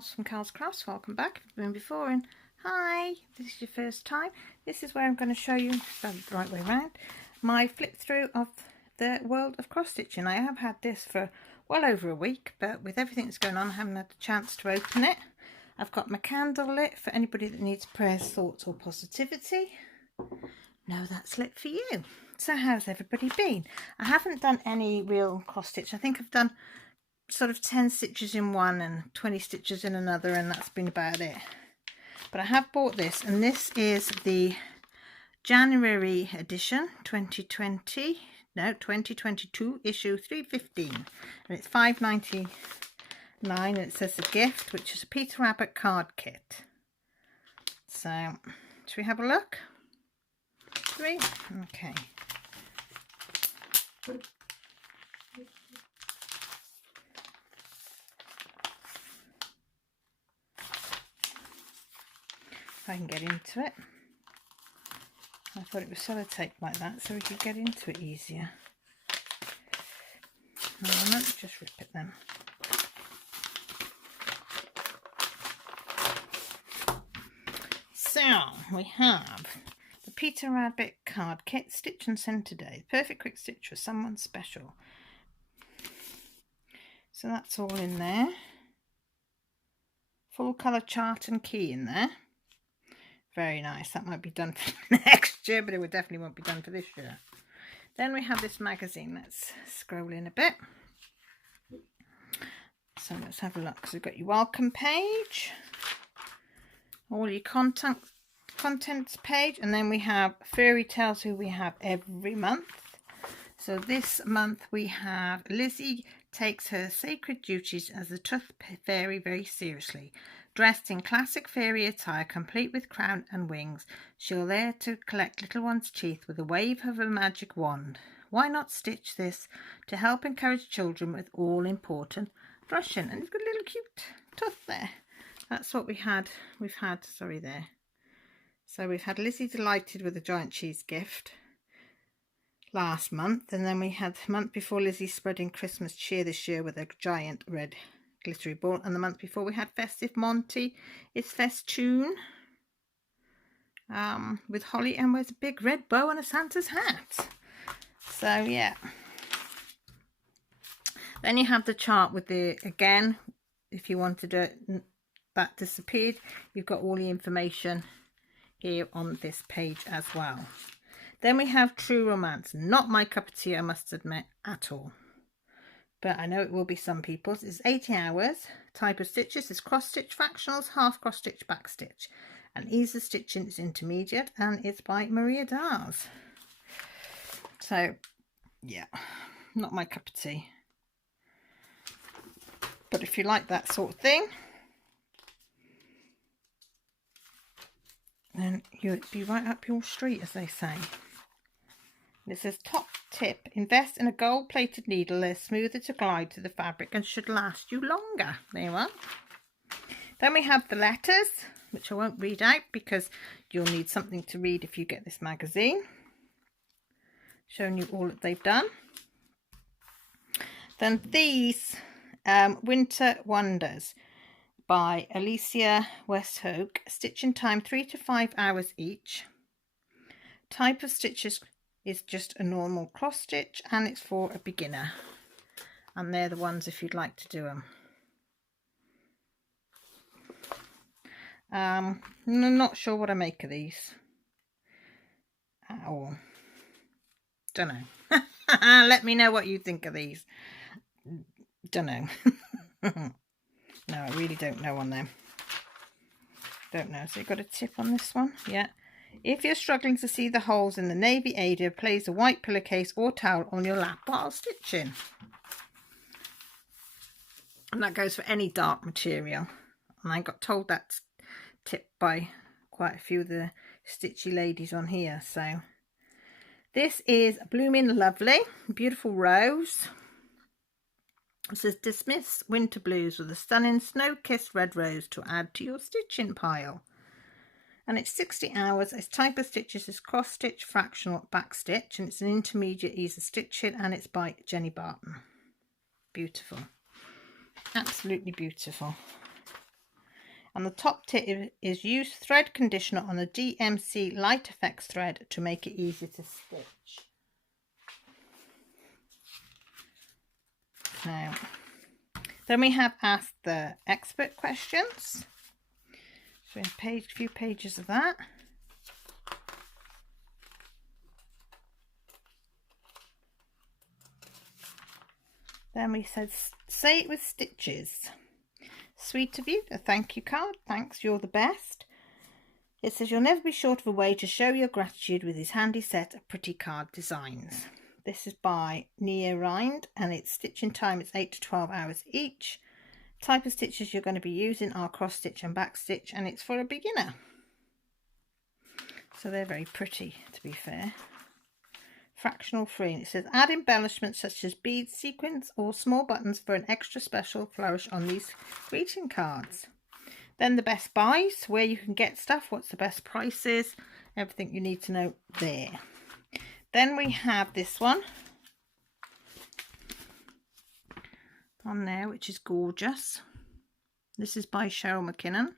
Kals from Kals Crafts. Welcome back if you've been before, and hi, this is your first time. This is where I'm going to show you, the right way around, my flip through of the world of cross stitching. I have had this for well over a week, but with everything that's going on I haven't had the chance to open it. I've got my candle lit for anybody that needs prayers, thoughts or positivity. Know that's lit for you. So how's everybody been? I haven't done any real cross stitch. I think I've done sort of 10 stitches in one and 20 stitches in another, and that's been about it. But I have bought this, and this is the January edition 2022 issue 315, and it's £5.99, and it says a gift, which is a Peter Rabbit card kit. So should we have a look? Okay. If I can get into it. I thought it was sellotape like that so we could get into it easier. No, let's just rip it then. So we have the Peter Rabbit card kit, Stitch and Send Today. Perfect quick stitch for someone special. So that's all in there. Full colour chart and key in there. Very nice. That might be done for next year, but it would definitely won't be done for this year. Then we have this magazine. Let's scroll in a bit. So let's have a look. So we've got your welcome page, all your contents page, and then we have fairy tales who we have every month. So this month we have Lizzie takes her sacred duties as the Tooth Fairy very seriously. Dressed in classic fairy attire, complete with crown and wings, she'll there to collect little one's teeth with a wave of a magic wand. Why not stitch this to help encourage children with all-important brushing? And it's got a little cute tooth there. That's what we've had, there. So we've had Lizzie delighted with a giant cheese gift last month, and then we had the month before Lizzie spreading Christmas cheer this year with a giant red glittery ball, and the month before we had Festive Monty. It's Festoon with Holly, and wears a big red bow and a Santa's hat. So yeah, then you have the chart with the, again, if you wanted it, that disappeared, you've got all the information here on this page as well. Then we have True Romance. Not my cup of tea, I must admit, at all. But I know it will be some people's. It's 80 hours. Type of stitches is cross stitch fractionals, half cross stitch, back stitch. And ease of stitching is intermediate, and it's by Maria Dars. So yeah, not my cup of tea. But if you like that sort of thing, then you'd be right up your street, as they say. It says top tip, invest in a gold plated needle. They're smoother to glide to the fabric and should last you longer. There you are. Then we have the letters, which I won't read out because you'll need something to read if you get this magazine, showing you all that they've done. Then these Winter Wonders by Alicia Westhoek. Stitching time 3 to 5 hours each. Type of stitches is just a normal cross stitch, and it's for a beginner, and they're the ones if you'd like to do them. I'm not sure what I make of these at all. Don't know. Let me know what you think of these. Don't know. No, I really don't know on them. Don't know. So you've got a tip on this one. Yeah. If you're struggling to see the holes in the navy Ada, place a white pillowcase or towel on your lap while stitching. And that goes for any dark material. And I got told that tip by quite a few of the stitchy ladies on here. So this is Blooming Lovely, beautiful rose. It says dismiss winter blues with a stunning snow-kissed red rose to add to your stitching pile. And it's 60 hours. Its type of stitches is cross stitch, fractional, back stitch, and it's an intermediate ease of stitching, and it's by Jenny Barton. Beautiful. Absolutely beautiful. And the top tip is use thread conditioner on the DMC Light Effects thread to make it easy to stitch. Now, then we have asked the expert questions. So we have a few pages of that. Then we said, say it with stitches. Sweet of you, a thank you card. Thanks, you're the best. It says, you'll never be short of a way to show your gratitude with this handy set of pretty card designs. This is by Nia Rind, and its stitching time is 8 to 12 hours each. Type of stitches you're going to be using are cross stitch and back stitch, and it's for a beginner. So they're very pretty, to be fair. Fractional free, and it says add embellishments such as beads, sequins or small buttons for an extra special flourish on these greeting cards. Then the best buys, where you can get stuff, what's the best prices, everything you need to know there. Then we have this one on there, which is gorgeous. This is by Cheryl McKinnon.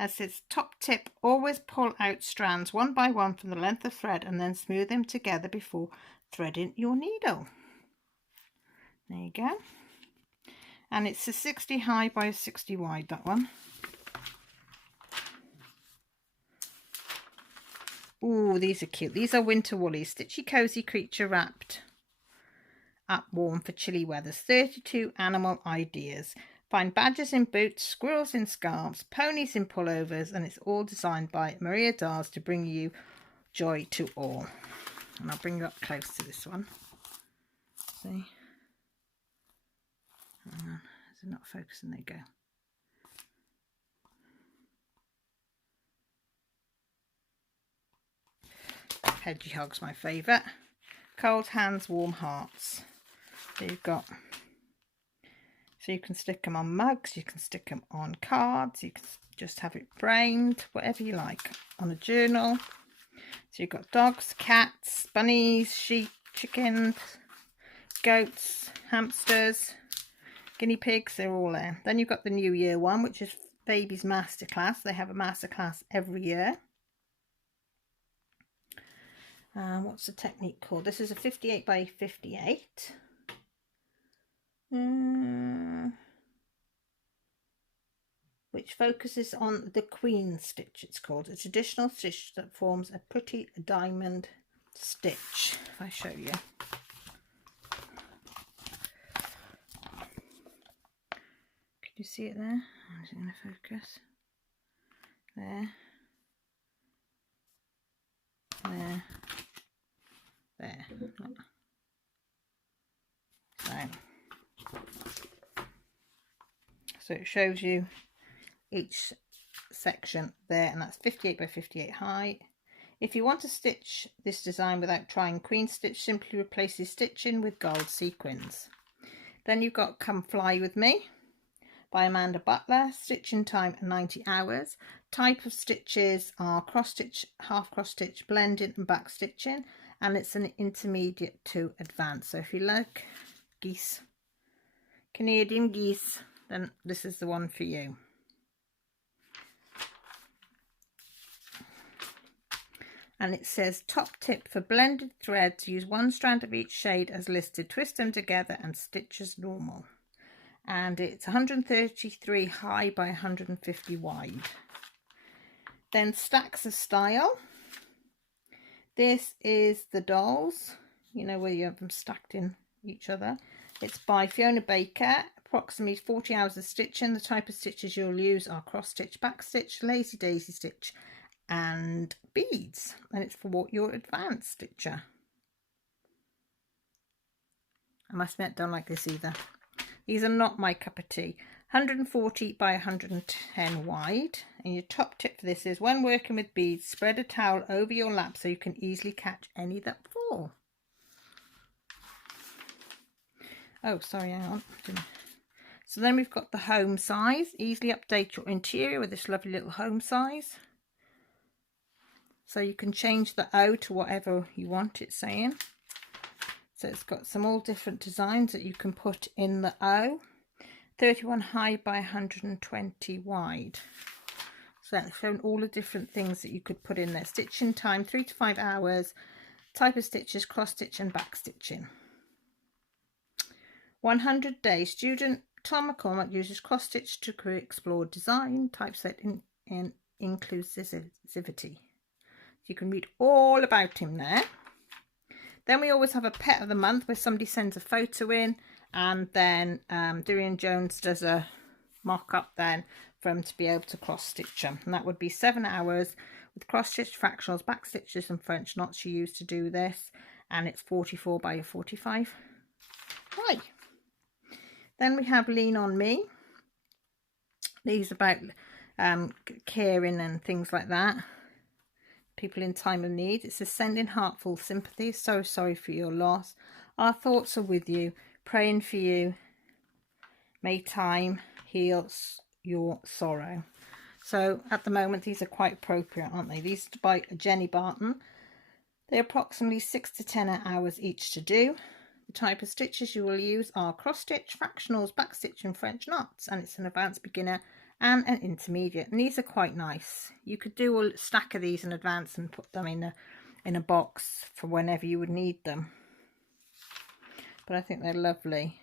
As it says, top tip, always pull out strands one by one from the length of thread and then smooth them together before threading your needle. There you go. And it's a 60 high by a 60 wide, that one. Ooh, these are cute. These are winter woolies, stitchy cozy creature wrapped up warm for chilly weathers. 32 animal ideas. Find badgers in boots, squirrels in scarves, ponies in pullovers, and it's all designed by Maria Dars to bring you joy to all. And I'll bring you up close to this one. See? Hang on, is it not focusing? There you go. Hedgehog's my favourite. Cold hands, warm hearts. So you've got... So you can stick them on mugs, you can stick them on cards, you can just have it framed, whatever you like, on a journal. So you've got dogs, cats, bunnies, sheep, chickens, goats, hamsters, guinea pigs, they're all there. Then you've got the New Year one, which is Baby's Masterclass. They have a masterclass every year. What's the technique called? This is a 58 by 58. Which focuses on the queen stitch, it's called. A traditional stitch that forms a pretty diamond stitch. If I show you. Can you see it there? Is it going to focus? There. There. There. So it shows you each section there, and that's 58 by 58 high. If you want to stitch this design without trying queen stitch, simply replace the stitching with gold sequins. Then you've got Come Fly With Me by Amanda Butler. Stitching time 90 hours. Type of stitches are cross stitch, half cross stitch, blending and back stitching, and it's an intermediate to advanced. So if you like geese, Canadian geese, then this is the one for you. And it says top tip for blended threads, use one strand of each shade as listed, twist them together and stitch as normal. And it's 133 high by 150 wide. Then Stacks of Style. This is the dolls, you know, where you have them stacked in each other. It's by Fiona Baker. Approximately 40 hours of stitching. The type of stitches you'll use are cross stitch, back stitch, lazy daisy stitch and beads, and it's for your advanced stitcher. I must admit, don't like this either. These are not my cup of tea. 140 by 110 wide, and your top tip for this is when working with beads, spread a towel over your lap so you can easily catch any that fall. Oh, sorry, hang on. So then we've got the home size. Easily update your interior with this lovely little home size. So you can change the O to whatever you want it saying. So it's got some all different designs that you can put in the O. 31 high by 120 wide. So that's shown all the different things that you could put in there. Stitching time 3 to 5 hours. Type of stitches, cross stitch and back stitching. 100 days. Student Tom McCormack uses cross stitch to explore design, typeset in inclusivity. You can read all about him there. Then we always have a pet of the month where somebody sends a photo in, and then Dorian Jones does a mock-up then for him to be able to cross stitch them, and that would be 7 hours with cross stitch, fractionals, back stitches and French knots you use to do this, and it's 44 by 45. Right. Then we have Lean on Me. These about caring and things like that. People in time of need. It says, sending heartful sympathy. So sorry for your loss. Our thoughts are with you. Praying for you. May time heal your sorrow. So at the moment, these are quite appropriate, aren't they? These are by Jenny Barton. They're approximately 6 to 10 hours each to do. The type of stitches you will use are cross stitch, fractionals, back stitch and French knots, and it's an advanced beginner and an intermediate, and these are quite nice. You could do a stack of these in advance and put them in a box for whenever you would need them. But I think they're lovely.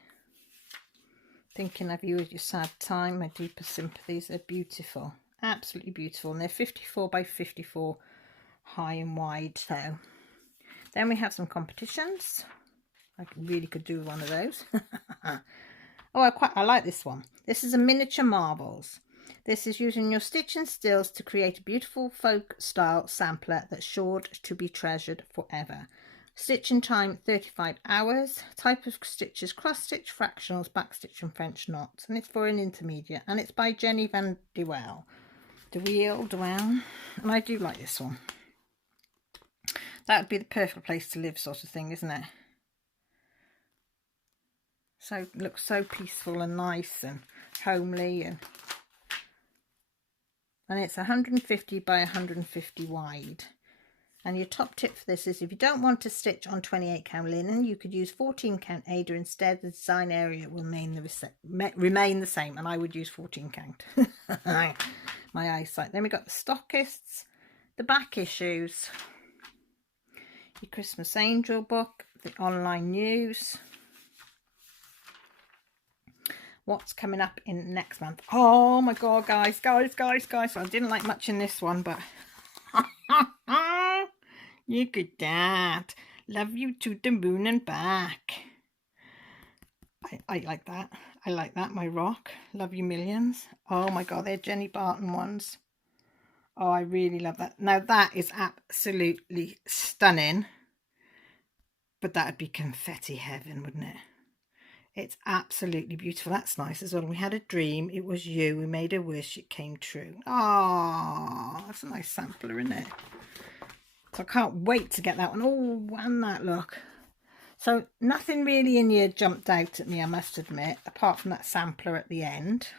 Thinking of you at your sad time, my deepest sympathies. They're beautiful, absolutely beautiful, and they're 54 by 54 high and wide. So then we have some competitions. I really could do one of those. Oh, I like this one. This is a miniature marbles. This is using your stitching stills to create a beautiful folk style sampler that's sure to be treasured forever. Stitching time 35 hours. Type of stitches, cross stitch, fractionals, back stitch and French knots, and it's for an intermediate, and it's by Jenny Van Dewell. And I do like this one. That would be the perfect place to live, sort of thing, isn't it? So looks so peaceful and nice and homely, and it's 150 by 150 wide. And your top tip for this is, if you don't want to stitch on 28 count linen, you could use 14 count Ada instead. The design area will remain the same, and I would use 14 count. My eyesight. Then we got the stockists, the back issues, your Christmas Angel book, the online news. What's coming up in next month? Oh my god, guys. I didn't like much in this one, but look at that. Love you to the moon and back. I like that. I like that. My rock. Love you millions. Oh my god, they're Jenny Barton ones. Oh, I really love that. Now that is absolutely stunning. But that would be confetti heaven, wouldn't it? It's absolutely beautiful. That's nice as well. We had a dream. It was you. We made a wish. It came true. Oh, that's a nice sampler, isn't it? So I can't wait to get that one. Oh, and that look. So nothing really in here jumped out at me, I must admit, apart from that sampler at the end.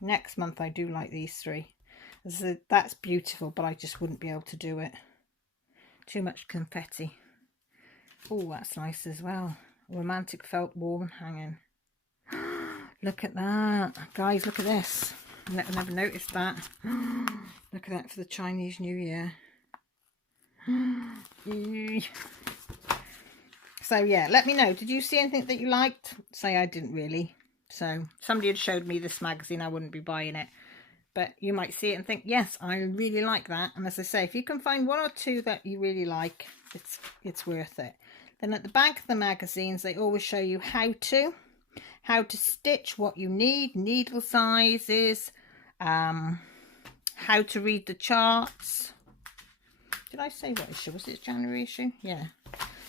Next month I do like these three. That's beautiful, but I just wouldn't be able to do it. Too much confetti. Oh, that's nice as well. Romantic felt warm hanging. Look at that. Guys, look at this. I never noticed that. Look at that for the Chinese New Year. So yeah, let me know. Did you see anything that you liked? Say I didn't really. So somebody had showed me this magazine, I wouldn't be buying it. But you might see it and think, yes, I really like that. And as I say, if you can find one or two that you really like, it's worth it. Then at the back of the magazines, they always show you how to stitch, what you need, needle sizes, how to read the charts. Did I say what issue? Was it January issue? Yeah.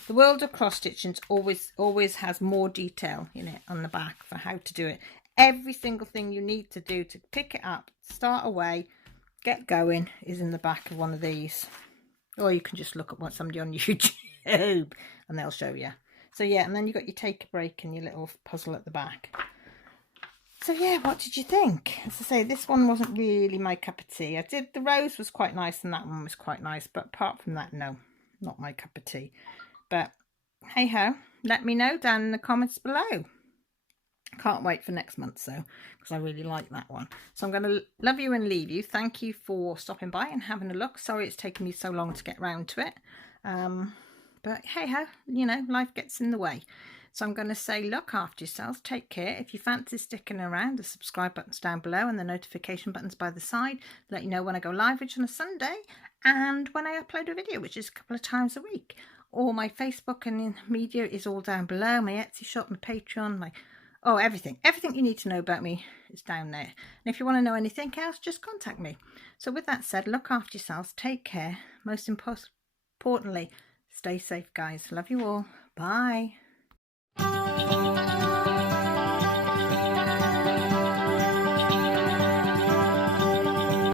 The World of Cross Stitching always has more detail in it on the back for how to do it. Every single thing you need to do to pick it up, start away, get going is in the back of one of these. Or you can just look at somebody on YouTube and they'll show you. So yeah, and then you got your take a break and your little puzzle at the back. So yeah, what did you think? As I say, this one wasn't really my cup of tea. The rose was quite nice and that one was quite nice, but apart from that, no, not my cup of tea. But hey ho, let me know down in the comments below. Can't wait for next month, so, because I really like that one. So I'm going to love you and leave you. Thank you for stopping by and having a look. Sorry it's taken me so long to get round to it. But hey ho, you know, life gets in the way. So I'm going to say look after yourselves, take care. If you fancy sticking around, the subscribe button's down below and the notification button's by the side. Let you know when I go live, which is on a Sunday, and when I upload a video, which is a couple of times a week. All my Facebook and media is all down below. My Etsy shop, my Patreon, my... oh, everything you need to know about me is down there. And if you want to know anything else, just contact me. So with that said, look after yourselves, take care. Most importantly, stay safe, guys. Love you all. Bye.